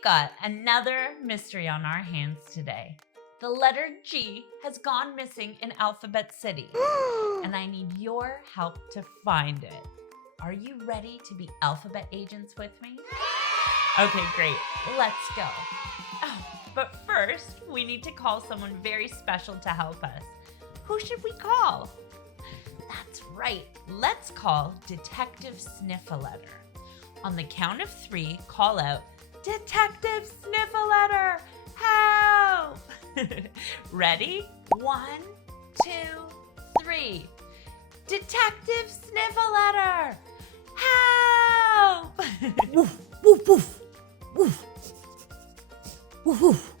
We've got another mystery on our hands today. The letter G has gone missing in Alphabet City, and I need your help to find it. Are you ready to be alphabet agents with me? Okay, great. Let's go. Oh, but first, we need to call someone very special to help us. Who should we call? That's right. Let's call Detective Sniff-a-Letter. On the count of 3, call out, Detective Sniff-a-Letter, help! Ready? 1, 2, 3. Detective Sniff-a-Letter, help! Woof, woof, woof, woof. Woof, woof.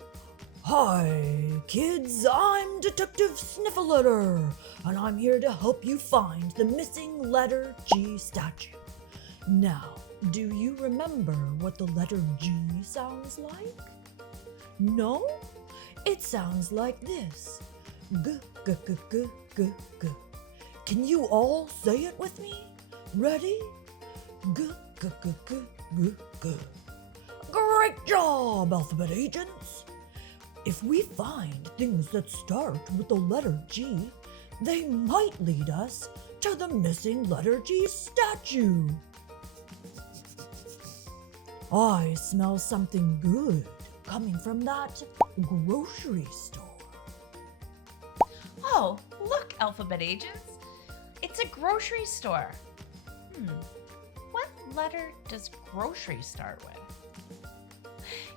Hi, kids, I'm Detective Sniff-a-Letter, and I'm here to help you find the missing letter G statue. Now, do you remember what the letter G sounds like? No? It sounds like this. G, g, g, g, g, g. Can you all say it with me? Ready? G, g, g, g, g, g. Great job, alphabet agents! If we find things that start with the letter G, they might lead us to the missing letter G statue. I smell something good coming from that grocery store. Oh, look, alphabet agents. It's a grocery store. What letter does grocery start with?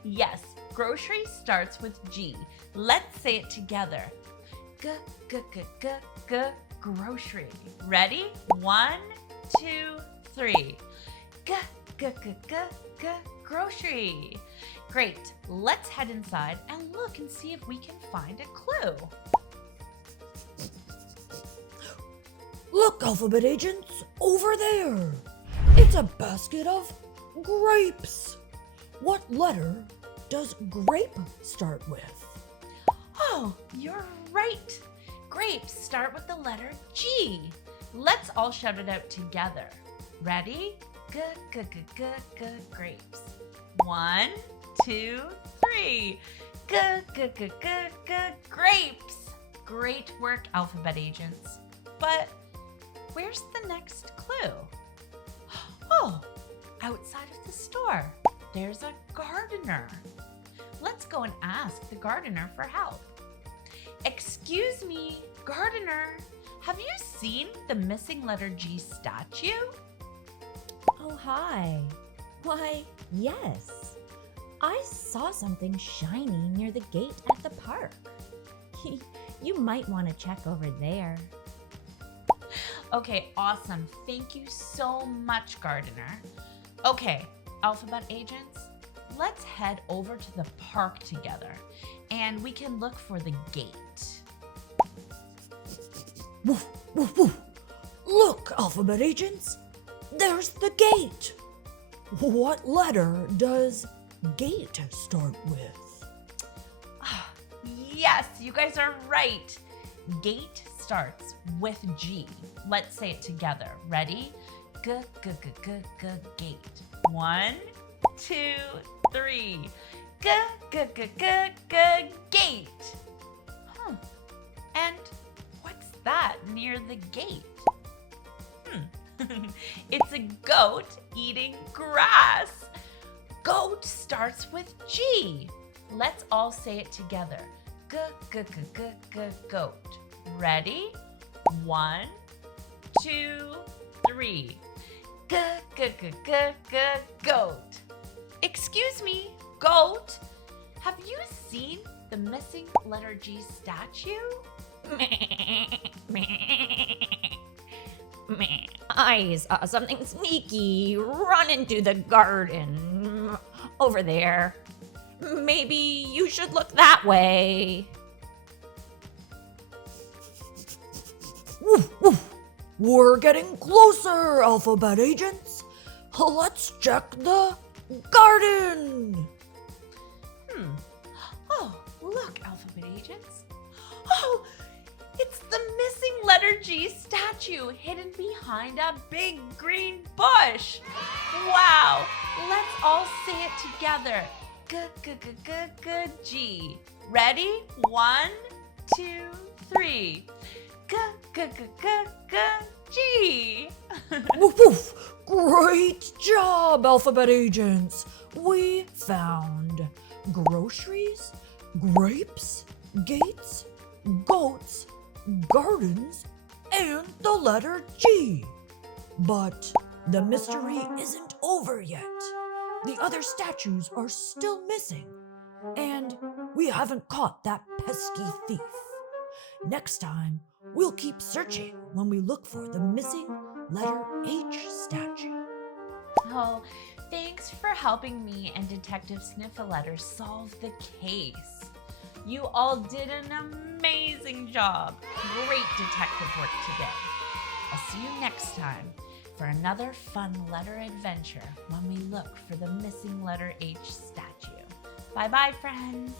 Yes, grocery starts with G. Let's say it together. G, g, g, g, g, grocery. Ready? 1, 2, 3. G, g, g, g, g, grocery. Great. Let's head inside and look and see if we can find a clue. Look, alphabet agents, over there. It's a basket of grapes. What letter does grape start with? Oh, you're right. Grapes start with the letter G. Let's all shout it out together. Ready? G, g, g, g, g, grapes. 1, 2, 3. G, g, g, g, g, grapes. Great work, alphabet agents. But where's the next clue? Oh, outside of the store, there's a gardener. Let's go and ask the gardener for help. Excuse me, gardener, have you seen the missing letter G statue? Oh, hi. Why, yes. I saw something shiny near the gate at the park. You might want to check over there. Okay, awesome. Thank you so much, gardener. Okay, alphabet agents, let's head over to the park together and we can look for the gate. Woof, woof, woof. Look, alphabet agents, there's the gate. What letter does gate start with? Yes, you guys are right. Gate starts with G. Let's say it together. Ready? G, g, g, g, g, gate. 1, 2, 3. G, g, g, g, g, gate. And what's that near the gate? It's a goat eating grass. Goat starts with G. Let's all say it together. G, g, g, g, g, goat. Ready? 1, 2, 3. G, g, g, g, g, goat. Excuse me, goat. Have you seen the missing letter G statue? I saw something sneaky run into the garden over there. Maybe you should look that way. Woof, woof. We're getting closer, alphabet agents. Let's check the garden. Oh, look, alphabet agents. Oh, it's the missing letter G statue hidden behind a big green bush. Wow, let's all say it together. G, G. Ready? 1, 2, 3. G. Woof woof! Great job, alphabet agents! We found groceries, grapes, gates, goats, gardens, and the letter G. But the mystery isn't over yet. The other statues are still missing, and we haven't caught that pesky thief. Next time, we'll keep searching when we look for the missing letter H statue. Oh, thanks for helping me and Detective Sniffletter solve the case. You all did an amazing job. Great detective work today. I'll see you next time for another fun letter adventure when we look for the missing letter H statue. Bye-bye, friends.